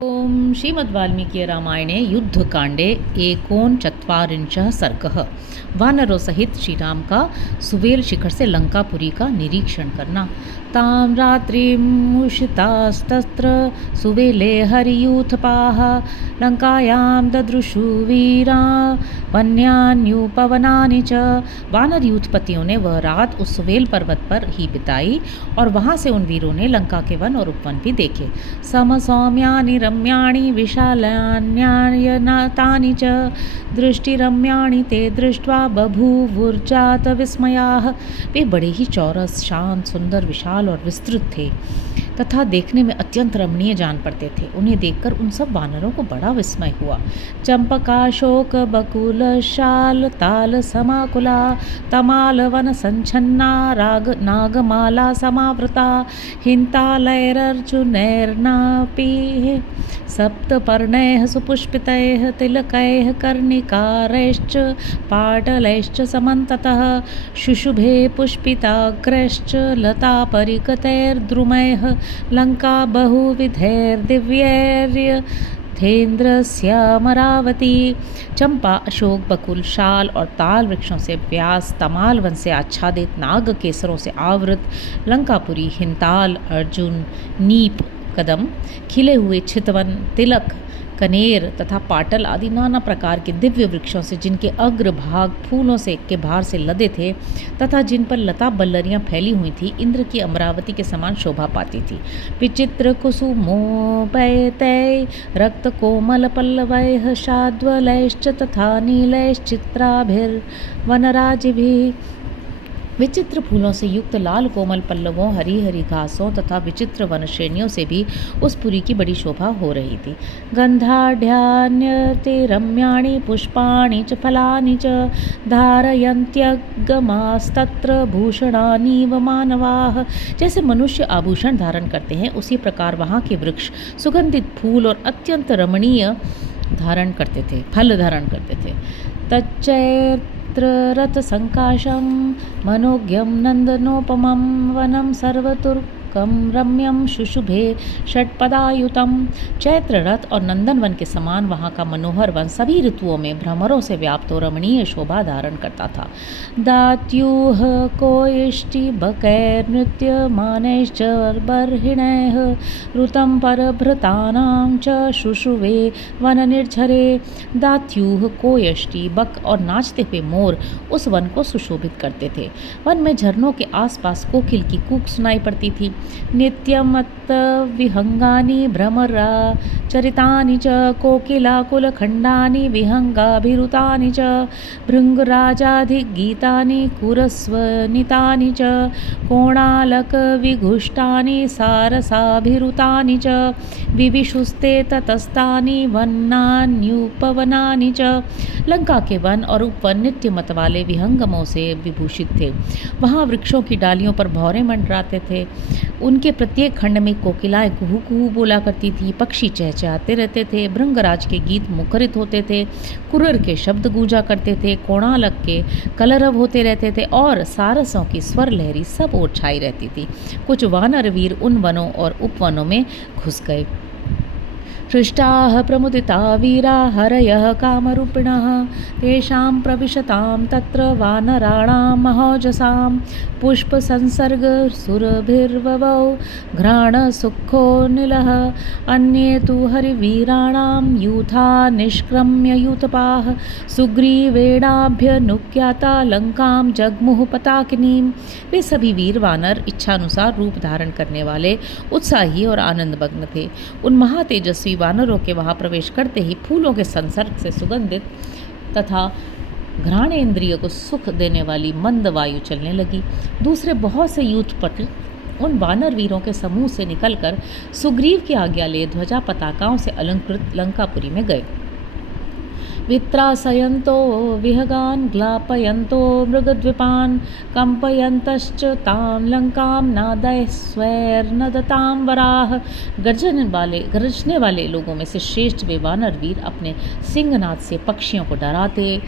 ॐ श्रीमद्वाल्मीकिरामायणे युद्धकांडे एकोनचत्वारिंशः सर्गः। वानरों सहित श्री राम का सुवेल शिखर से लंकापुरी का निरीक्षण करना। तां रात्रिमुषितास्तत्र सुवेले हरियूथपाः लंकायां ददृशु वीरा वन्यान्युपवनानि च। वानर यूथपतियों ने वह रात उस सुवेल पर्वत पर ही बिताई और वहाँ से उन वीरों ने लंका के वन और उपवन भी देखे। समसौम्यानि रम्याणि विशालान्यायनातानि च दृष्टिरम्याणि ते दृष्ट्वा बभूवुर्जात विस्मयाः। वे बड़े ही चौरस, शांत, सुंदर, विशाल और विस्तृत थे तथा देखने में अत्यंत रमणीय जान पड़ते थे। उन्हें देखकर उन सब वानरों को बड़ा विस्मय हुआ। चंपकाशोक बकुल शाल ताल समाकुला तमाल वन संछन्ना राग नागमाला समावृता हिंतालैरर्जुनैर्नापीः सप्तपर्णैः सुपुष्पितैः तिलकैः कर्णिकारैश्च पाटलैश्च समन्ततः शुशुभे पुष्पिताग्रैश्च लतापरिकतैर्द्रुमैः लंका बहुविधैर्दिव्यैर्यथेन्द्रस्यामरावती। चंपा, अशोक, बकुल, शाल और ताल वृक्षों से व्यास, तमाल वन से आच्छादित, नाग केसरों से आवृत लंकापुरी, हिंताल, अर्जुन, नीप, कदम, खिले हुए चितवन, तिलक, कनेर तथा पाटल आदि नाना प्रकार के दिव्य वृक्षों से जिनके अग्रभाग फूलों से के भार से लदे थे तथा जिन पर लता बल्लरियां फैली हुई थी, इंद्र की अमरावती के समान शोभा पाती थी। विचित्र कुसुमोपैतै रक्त कोमल पल्लवैः शाद्वलैश्च तथा नीलैश्चित्राभिर्वनराजिभिः। विचित्र फूलों से युक्त लाल कोमल पल्लवों, हरी हरी घासों तथा विचित्र वन श्रेणियों से भी उस पुरी की बड़ी शोभा हो रही थी। गंधाढ्यान्यते रम्याणि पुष्पाणि च फलानि च धारयन्त्यगमास्तत्र भूषणानीव मानवाः। जैसे मनुष्य आभूषण धारण करते हैं, उसी प्रकार वहाँ के वृक्ष सुगंधित फूल और अत्यंत रमणीय फल धारण करते थे। तच्चैत्र संकाशं मनोज्ञं नंदनोपमं वनं सर्वतुर्कं रम्यं शुशुभे षट्पदायुतं। चैत्र रथ और नंदन वन के समान वहाँ का मनोहर वन सभी ऋतुओं में भ्रमरों से व्याप्त और रमणीय शोभा धारण करता था। दात्यूह कोयिष्टिबकैर्नृत्यमानैश्च बर्हिणैः ऋतं परभृतानां च शुशुवे वननिर्झरे। दात्यूह, कोयष्टि, बक और नाचते हुए मोर उस वन को सुशोभित करते थे। वन में झरनों के आसपास कोकिल की कूक सुनाई पड़ती थी। नित्यमत्त विहंगानि भ्रमरा चरितानि च कोकिलाकुलखंडानि विहंगाभिरुतानि च भृंगराजाधिगीतानि कुरस्वनितानि च कोणालकविघुष्टानि सारसाभिरुतानि च विविशुस्ते ततस्तानि वनान्युपवनानि च। लंका के वन और उपवन नित्य मत वाले विहंगमों से विभूषित थे। वहाँ वृक्षों की डालियों पर भौरे मंडराते थे। उनके प्रत्येक खंड में कोकिलाएं कुहू कुहू बोला करती थी, पक्षी चहचहाते रहते थे, भृंगराज के गीत मुखरित होते थे, कुरर के शब्द गूंजा करते थे, कोणालक के कलरव होते रहते थे और सारसों की स्वर लहरी सब ओर छाई रहती थी। कुछ वानर वीर उन वनों और उपवनों में घुस गए। हृष्टाः प्रमुदिता वीरा हरयः कामरूपिणः तेषां प्रविशतां तत्र वानराणां महोजसां पुष्पसंसर्गसुरभिर्ववौ घ्राणसुखोऽनिलः। अन्ये तु हरिवीराणां यूथा निष्क्रम्य यूतपाः सुग्रीवेणाभ्यनुज्ञाता लंकां जग्मुः पताकिनीं। वे सभी वीर वानर इच्छानुसार रूप धारण करने वाले उत्साही और आनंदमग्न थे। उन महातेजस्वी वानरों के वहाँ प्रवेश करते ही फूलों के संसर्ग से सुगंधित तथा घ्राणेन्द्रिय को सुख देने वाली मंद वायु चलने लगी। दूसरे बहुत से यूथपति उन वानर वीरों के समूह से निकलकर सुग्रीव की आज्ञा ले ध्वजा पताकाओं से अलंकृत लंकापुरी में गए। वित्रासयन्तो विहगान् ग्लापयन्तो मृगद्विपान् कंपयन्तश्च तां लंकां नादैः स्वैर्नदतां वराः। गरजने वाले लोगों में से श्रेष्ठ वे वानर वीर अपने सिंहनाद से पक्षियों को डराते,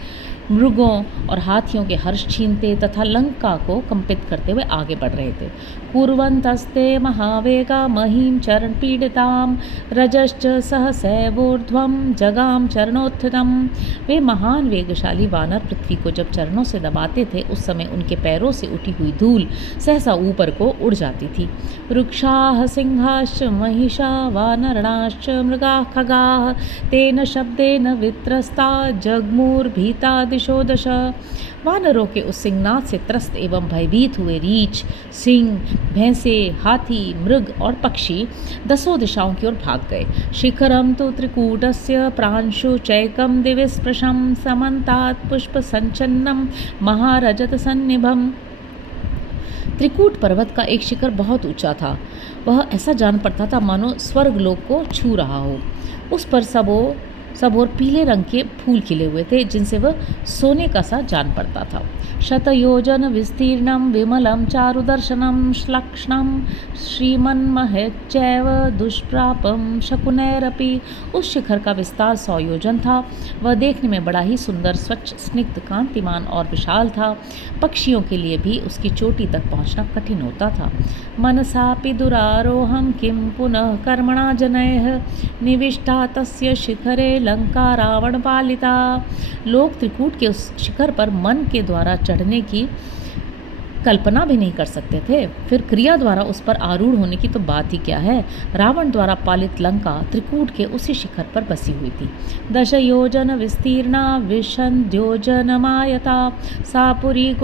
मृगों और हाथियों के हर्ष छीनते तथा लंका को कंपित करते हुए आगे बढ़ रहे थे। कुर्वन्तस्ते महावेगा महीं चरण पीडितां रजश्च सहसैवोर्ध्वं जगाम चरणोत्थितम्। वे महान वेगशाली वानर पृथ्वी को जब चरणों से दबाते थे उस समय उनके पैरों से उठी हुई धूल सहसा ऊपर को उड़ जाती थी। वृक्षाः सिंहाश्च महिषा वानरणाश्च मृगाः खगाः तेन शब्देन वित्रस्ता जग्मुर्भीता दिशो दश। वानरों के उस सिंहनाद से त्रस्त एवं भयभीत हुए रीछ, सिंह, भैंसे, हाथी, मृग और पक्षी दसों दिशाओं की ओर भाग गए। शिखरम तो त्रिकूटस्य प्रांशु चैकम दिविस्पृशम समन्तात् पुष्प संचन्नम महारजत सन्निभम। त्रिकूट पर्वत का एक शिखर बहुत ऊंचा था। वह ऐसा जान पड़ता था मानो स्वर्गलोक को छू रहा हो। उस पर सब और पीले रंग के फूल खिले हुए थे जिनसे वह सोने का सा जान पड़ता था। शतयोजन विस्तीर्णम विमलम चारुदर्शनम श्लक्ष्णम श्रीमन्महेच्चैव दुष्प्रापम शकुनैरपि। उस शिखर का विस्तार 100 योजन था। वह देखने में बड़ा ही सुंदर, स्वच्छ, स्निग्ध, कांतिमान और विशाल था। पक्षियों के लिए भी उसकी चोटी तक पहुंचना कठिन होता था। मनसापि दुरारोहम किं पुनः कर्मणा जनैः निविष्टा तस्य शिखरे लंका रावण पालिता। लोग त्रिकूट के उस शिखर पर मन के द्वारा चढ़ने की कल्पना भी नहीं कर सकते थे, फिर क्रिया द्वारा उस पर आरूढ़ होने की तो बात ही क्या है। रावण द्वारा पालित लंका त्रिकूट के उसी शिखर पर बसी हुई थी। 10 योजन विस्तीर्णा विशन्द्योजनमायता सा पुरी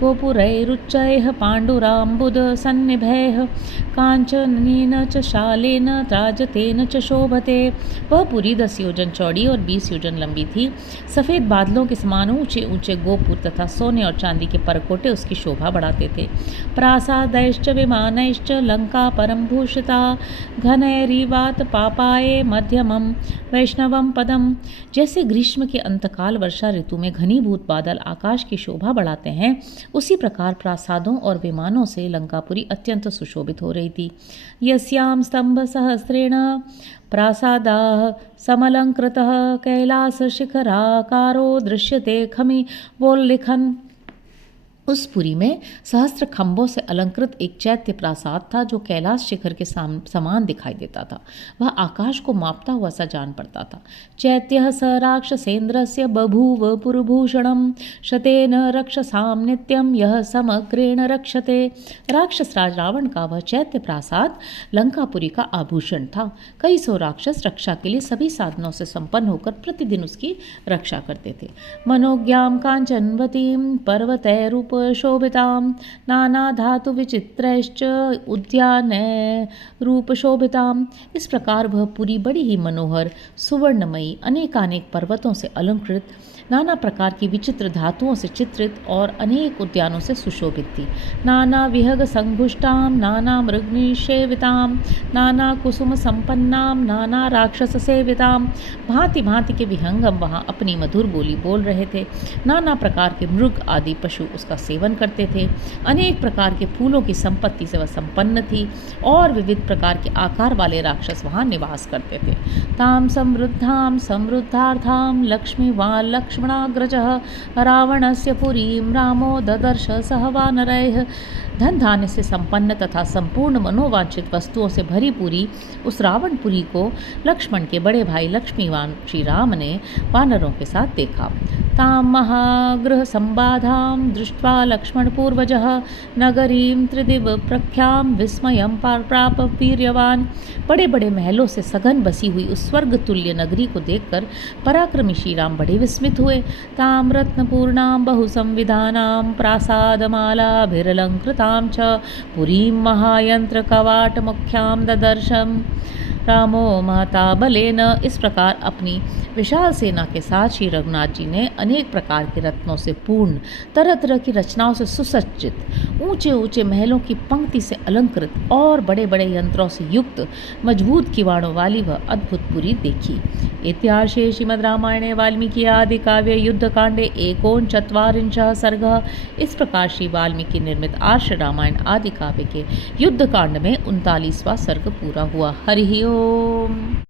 गोपुरैरुच्चैः पाण्डुराम्बुद सन्निभैः काञ्चनेन च शालेन राजतेन च शोभते। वह पुरी 10 योजन चौड़ी और 20 योजन लंबी थी। सफ़ेद बादलों के समान ऊंचे ऊंचे गोपुर तथा सोने और चांदी के परकोटे उसकी शोभा बढ़ाते थे। प्रासादैश्च विमानैश्च लंका परम भूषिता घनैरिवात पापाये मध्यमम वैष्णवम पदम। जैसे ग्रीष्म के अंतकाल वर्षा ऋतु में घनीभूत बादल आकाश की शोभा बढ़ाते हैं, उसी प्रकार प्रासादों और विमानों से लंकापुरी अत्यंत सुशोभित हो रही थी। यस्याम स्तंभ सहस्रेण प्रासादाः समलंकृतः कैलास शिखराकारो दृश्यते खमि वोल्लिखन्। उस पुरी में सहस्त्र खंभों से अलंकृत एक चैत्य प्रासाद था जो कैलाश शिखर के समान दिखाई देता था। वह आकाश को मापता हुआ सा जान पड़ता था। चैत्यः स राक्षसेन्द्रस्य बभूव पुरभूषणं शतेन रक्षसां नित्यं यः समग्रेण रक्षते। राक्षस राज रावण का वह चैत्य प्रासाद लंकापुरी का आभूषण था। कई सौ राक्षस रक्षा के लिए सभी साधनों से संपन्न होकर प्रतिदिन उसकी रक्षा करते थे। मनोज्ञां कांचनवतीं पर्वतैरूप शोभितां नाना धातु विचित्रैश्च उद्याने रूप शोभितां। इस प्रकार वह पुरी बड़ी ही मनोहर, सुवर्णमयी, अनेकानेक पर्वतों से अलंकृत, नाना प्रकार की विचित्र धातुओं से चित्रित और अनेक उद्यानों से सुशोभित थी। नाना विहग संघुष्टां नाना मृगनिषेवितां नाना कुसुम संपन्नां नाना राक्षस सेवितां। भांति भांति के विहंगम वहाँ अपनी मधुर बोली बोल रहे थे। नाना प्रकार के मृग आदि पशु उसका सेवन करते थे। अनेक प्रकार के फूलों की संपत्ति से वह संपन्न थी और विविध प्रकार के आकार वाले राक्षस वहाँ निवास करते थे। ताम समृद्धां समृद्धार्थां लक्ष्मीवान् लक्ष्मणाग्रजः रावणस्य पुरीं रामो ददर्श सह वानरैः। धन धान्य से संपन्न तथा संपूर्ण मनोवांछित वस्तुओं से भरी पूरी उस रावणपुरी को लक्ष्मण के बड़े भाई लक्ष्मीवान श्री राम ने वानरों के साथ देखा। ताम महागृह संबाधां दृष्ट्वा लक्ष्मण पूर्वजः नगरीं त्रिदिव प्रख्यां विस्मयं प्राप वीर्यवान। बड़े बड़े महलों से सघन बसी हुई उस स्वर्ग तुल्य नगरी को देखकर पराक्रमी श्री राम बड़े विस्मित हुए। ताम रत्नपूर्णां बहुसंविधानां प्रासादमालाभिरलंकृतां च पुरीं महायंत्र कवाट मुख्यां ददर्शम्। रामो महता बलेन। इस प्रकार अपनी विशाल सेना के साथ श्री रघुनाथ जी ने अनेक प्रकार के रत्नों से पूर्ण, तरह तरह की रचनाओं से सुसज्जित, ऊंचे ऊंचे महलों की पंक्ति से अलंकृत और बड़े बड़े यंत्रों से युक्त मजबूत किवाड़ों वाली वह अद्भुत पुरी देखी। इतिहासे श्रीमद् रामायणे वाल्मीकि आदि काव्य युद्धकांडे 39 सर्गः। इस प्रकार श्री वाल्मीकि निर्मित आर्ष रामायण आदि काव्य के युद्धकांड में 39वां सर्ग पूरा हुआ। हरि ओम।